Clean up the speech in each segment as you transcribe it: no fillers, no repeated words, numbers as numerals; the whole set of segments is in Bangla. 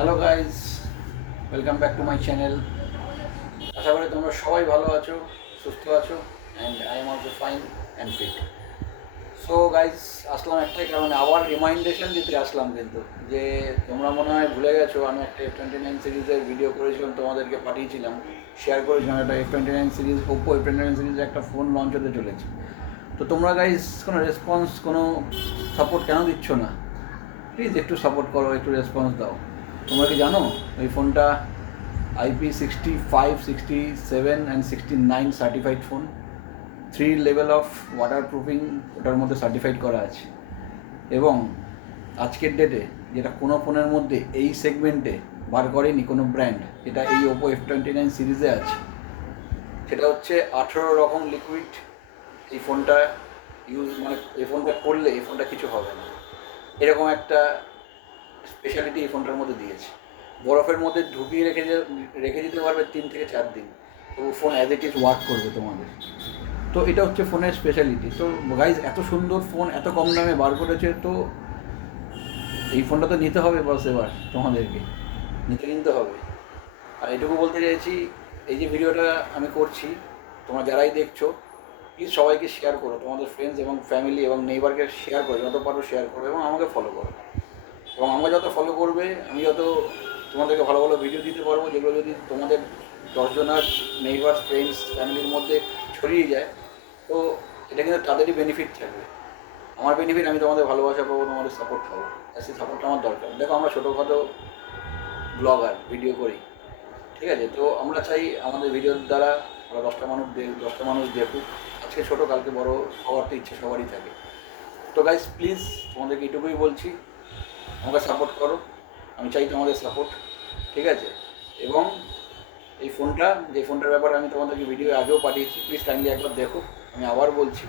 Hello guys, welcome back to my channel. আশা করি তোমরা সবাই ভালো আছো, সুস্থ আছো, and I am also fine and fit. So guys, আসলাম একটাই কারণে, আবার রিমাইন্ডেশন দিতে আসলাম কিন্তু, যে তোমরা মনে হয় ভুলে গেছো আমি একটা F29 সিরিজের ভিডিও করেছিলাম, তোমাদেরকে পাঠিয়েছিলাম, শেয়ার করেছিলাম। একটা F29 সিরিজ, ওপো F29 সিরিজের একটা ফোন লঞ্চ হতে চলেছে। তো তোমরা গাইজ কোনো রেসপন্স, কোনো সাপোর্ট কেন দিচ্ছ না? প্লিজ একটু সাপোর্ট করো, একটু রেসপন্স দাও। তোমরা কি জানো এই ফোনটা IP65, 67 and 69 certified phone. 3 level of water proofing ওটার মধ্যে সার্টিফাইড করা আছে। এবং আজকের ডেটে যেটা কোনো ফোনের মধ্যে এই সেগমেন্টে বার করেনি কোনো ব্র্যান্ড, যেটা এই ওপো F29 সিরিজে আছে, সেটা হচ্ছে 18 রকম লিকুইড এই ফোনটা ইউজ, মানে এই ফোনটা করলে এই ফোনটা কিছু হবে না, এরকম একটা স্পেশালিটি এই ফোনটার মধ্যে দিয়েছে। বরফের মধ্যে ঢুকিয়ে রেখে দিতে পারবে 3 থেকে 4 দিন, তো phone as it is work করবে তোমাদের। তো এটা হচ্ছে ফোনের স্পেশালিটি। তো গাইজ, এত সুন্দর ফোন এত কম দামে বার করেছে, তো এই ফোনটা তো নিতে হবে বস, এবার তোমাদেরকে নিতে হবে। আর এটুকু বলতে চাইছি, এই যে ভিডিওটা আমি করছি, তোমরা যারাই দেখছো, প্লিজ সবাইকে শেয়ার করো, তোমাদের ফ্রেন্ডস এবং ফ্যামিলি এবং নেইবারকে শেয়ার করো, যত পারো শেয়ার করো, এবং আমাকে ফলো করো। এবং আমাকে যত ফলো করবে, আমি যত তোমাদেরকে ভালো ভালো ভিডিও দিতে পারবো, যেগুলো যদি তোমাদের 10জনের নেইবার্স, ফ্রেন্ডস, ফ্যামিলির মধ্যে ছড়িয়ে যায়, তো এটা কিন্তু তাদেরই বেনিফিট থাকবে। আমার বেনিফিট, আমি তোমাদের ভালোবাসা পাবো, তোমাদের সাপোর্ট পাবো। সেই সাপোর্টটা আমার দরকার। দেখো, আমরা ছোটোখাটো ব্লগার, ভিডিও করি, ঠিক আছে? তো আমরা চাই আমাদের ভিডিওর দ্বারা আমরা 10টা মানুষ দেখুক। আজকে ছোটো, কালকে বড় হওয়ার তো ইচ্ছে সবারই থাকে। তো গাইস, প্লিজ তোমাদেরকে এটুকুই বলছি, আমাকে সাপোর্ট করো, আমি চাই তোমাদের সাপোর্ট, ঠিক আছে? এবং এই ফোনটা, যে ফোনটার ব্যাপারে আমি তোমাদেরকে ভিডিও আগেও পাঠিয়েছি, প্লিজ কাইন্ডলি একবার দেখো। আমি আবার বলছি,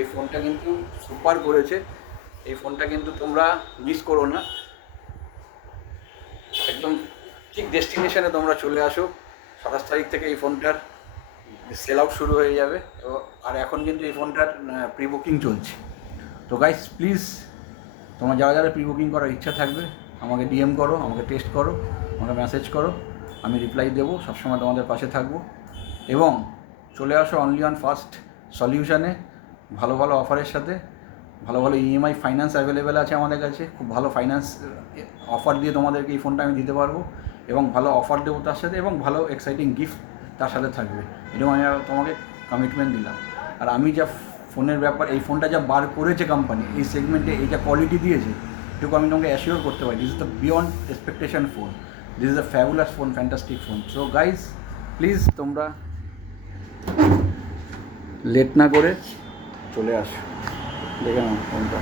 এই ফোনটা কিন্তু সুপার করেছে। এই ফোনটা কিন্তু তোমরা মিস করো না। একদম ঠিক ডেস্টিনেশনে তোমরা চলে আসো। 27 তারিখ থেকে এই ফোনটার সেল আউট শুরু হয়ে যাবে। আর এখন কিন্তু এই ফোনটার প্রি বুকিং চলছে। তো গাইস, প্লিজ তোমার যারা যারা প্রি বুকিং করার ইচ্ছা থাকবে, আমাকে ডিএম করো, আমাকে টেক্সট করো, আমাকে মেসেজ করো, আমি রিপ্লাই দেবো, সবসময় তোমাদের পাশে থাকবো। এবং চলে আসো অনলি অন ফার্স্ট সলিউশনে, ভালো ভালো অফারের সাথে। ভালো ভালো ইএমআই ফাইন্যান্স অ্যাভেলেবেল আছে আমাদের কাছে। খুব ভালো ফাইন্যান্স অফার দিয়ে তোমাদেরকে এই ফোনটা আমি দিতে পারবো, এবং ভালো অফার দেবো তার সাথে, এবং ভালো এক্সাইটিং গিফট তার সাথে থাকবে। এরকম আমি তোমাকে কমিটমেন্ট দিলাম। আর আমি যা ফোনের ব্যাপার, এই ফোনটা যা বার করেছে কোম্পানি এই সেগমেন্টে, এই যা কোয়ালিটি দিয়েছে, এটুকু আমি তোমাকে অ্যাসিওর করতে পারি, this is the beyond expectation phone, this is the fabulous phone, fantastic phone. So guys, please তোমরা লেট না করে চলে আসো, দেখে নাও ফোনটা।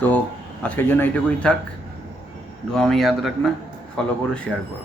তো আজকের জন্য এইটুকুই থাক। দোয়া আমি ইয়াদ রাখনা, ফলো করো, শেয়ার করো।